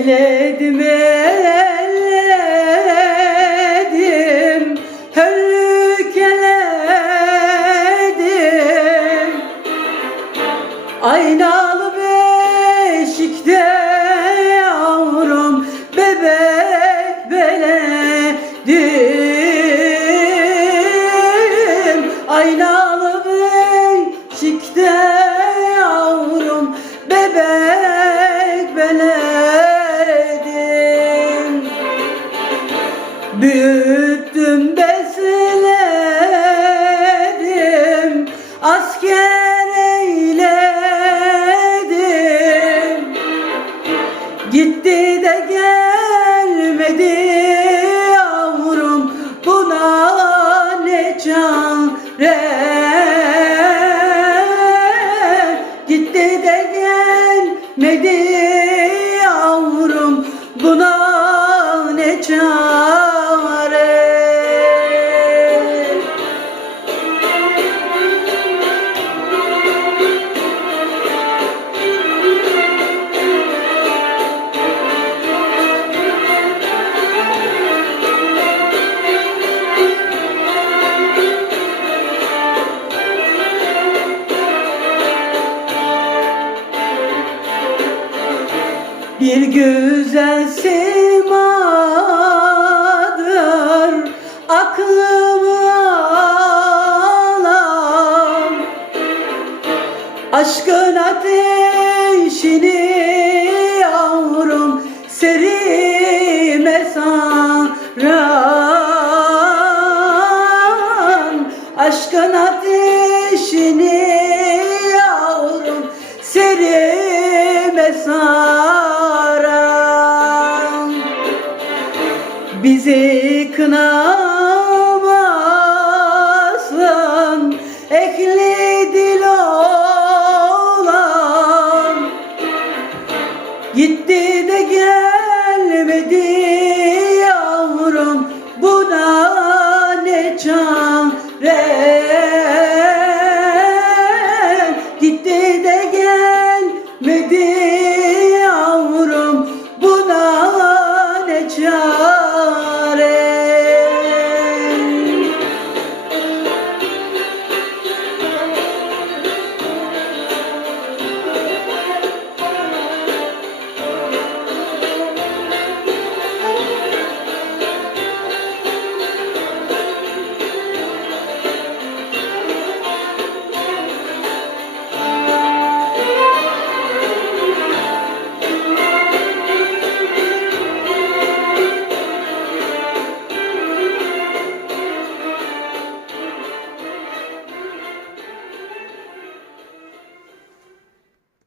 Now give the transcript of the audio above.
Elledim elledim Höllük eledim. Aynalı beşikte yavrum bebek beledim Aynalı beşikte yavrum bebek Büyüttüm besledim Asker eyledim. Gitti de gelmedi yavrum Buna ne çare Bir güzel simadır aklımı alan. Aşkın ateşini yavrum serime saran Aşkın ateşini yavrum serime saran bizi kınamasın Ekli dil olan. Gitti de gelmedi yavrum Buna ne çare?